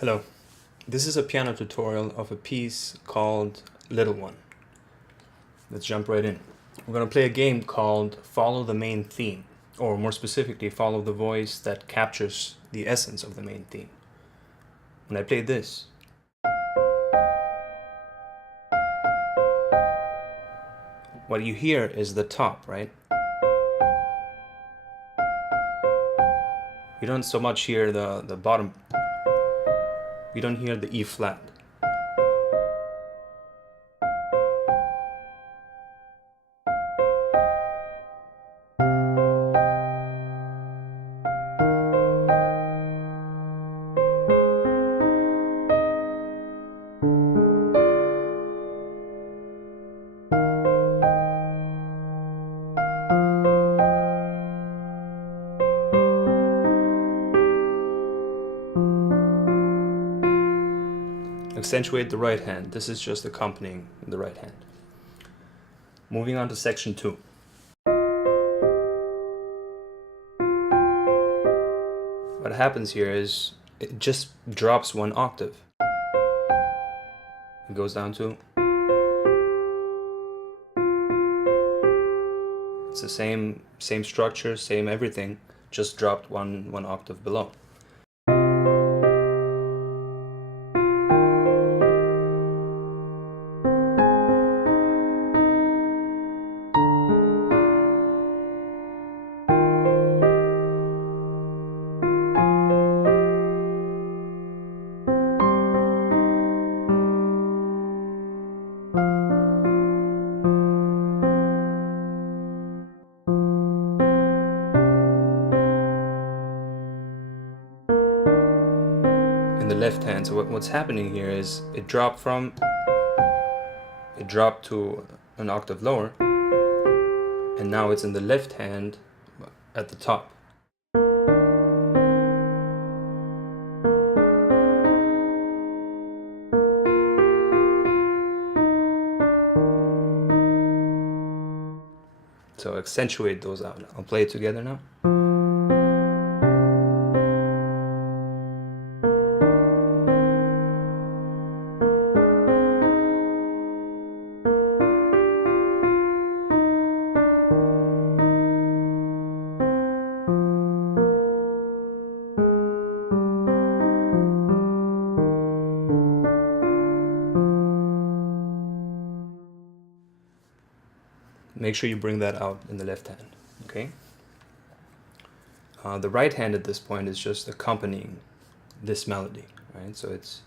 Hello, this is a piano tutorial of a piece called Little One. Let's jump right in. We're going to play a game called Follow the Main Theme, or more specifically, follow the voice that captures the essence of the main theme. When I play this, what you hear is the top, right? You don't so much hear the bottom. You don't hear the E flat. Accentuate the right hand. This is just accompanying the right hand. Moving on to section 2. What happens here is it just drops one octave. It goes down to... It's the same structure, same everything, just dropped one octave below. The left hand. So what's happening here is it dropped to an octave lower, and now it's in the left hand at the top. So accentuate those out. I'll play it together now. Make sure you bring that out in the left hand, okay? The right hand at this point is just accompanying this melody, right? So it's...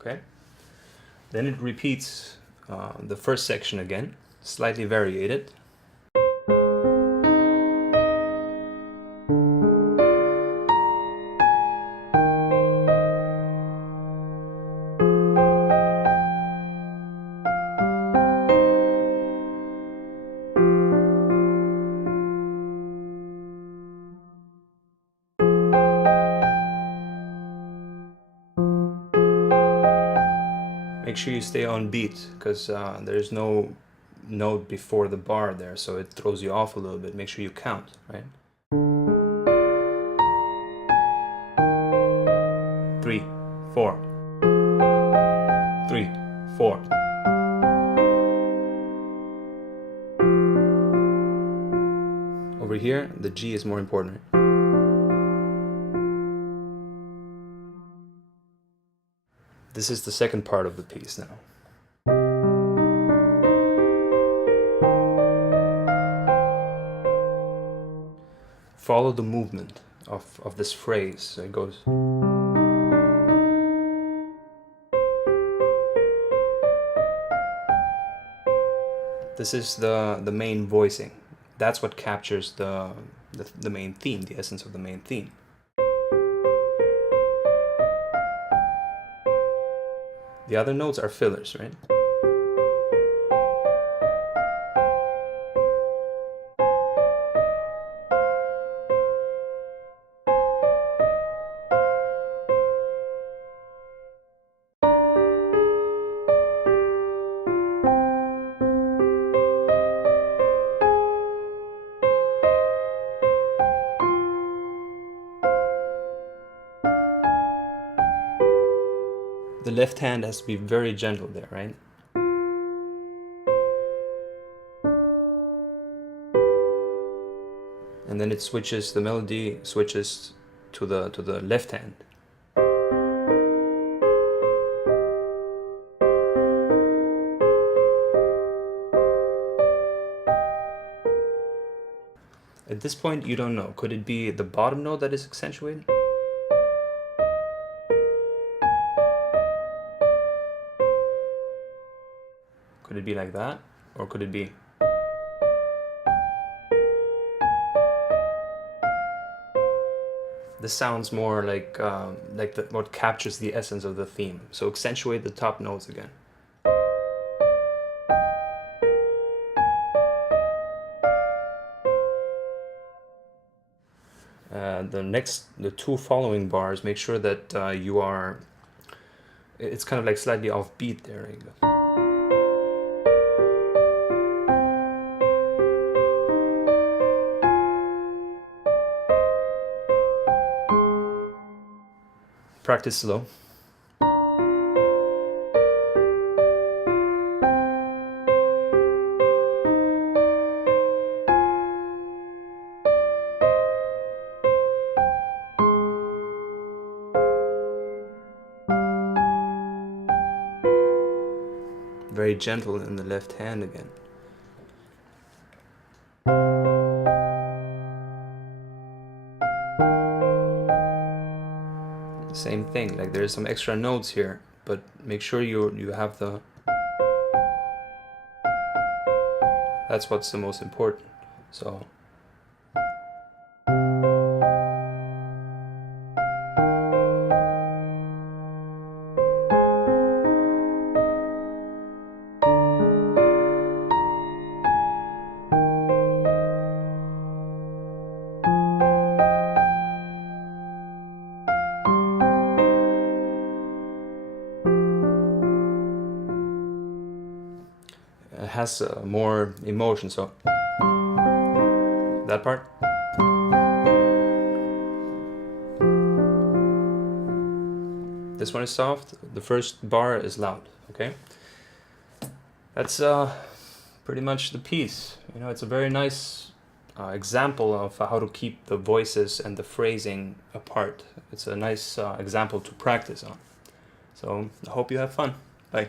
Okay? Then it repeats the first section again, slightly variated. Make sure you stay on beat, because there's no note before the bar there, so it throws you off a little bit. Make sure you count, right? 3, 4. 3, 4. Over here, the G is more important. This is the second part of the piece now. Follow the movement of this phrase. So it goes... This is the main voicing. That's what captures the main theme, the essence of the main theme. The other notes are fillers, right? left hand has to be very gentle there, right? And then it switches, the melody switches to the left hand. At this point, you don't know. Could it be the bottom note that is accentuated? Could it be like that? Or could it be? This sounds more like what captures the essence of the theme. So accentuate the top notes again. The two following bars, make sure that you are, it's kind of like slightly off beat there. You go. Practice slow. Very gentle in the left hand again. Same thing, like there's some extra notes here, but make sure you have the, that's what's the most important. So it has more emotion, so that part. This one is soft, the first bar is loud, okay? That's pretty much the piece. You know, it's a very nice example of how to keep the voices and the phrasing apart. It's a nice example to practice on. So I hope you have fun. Bye.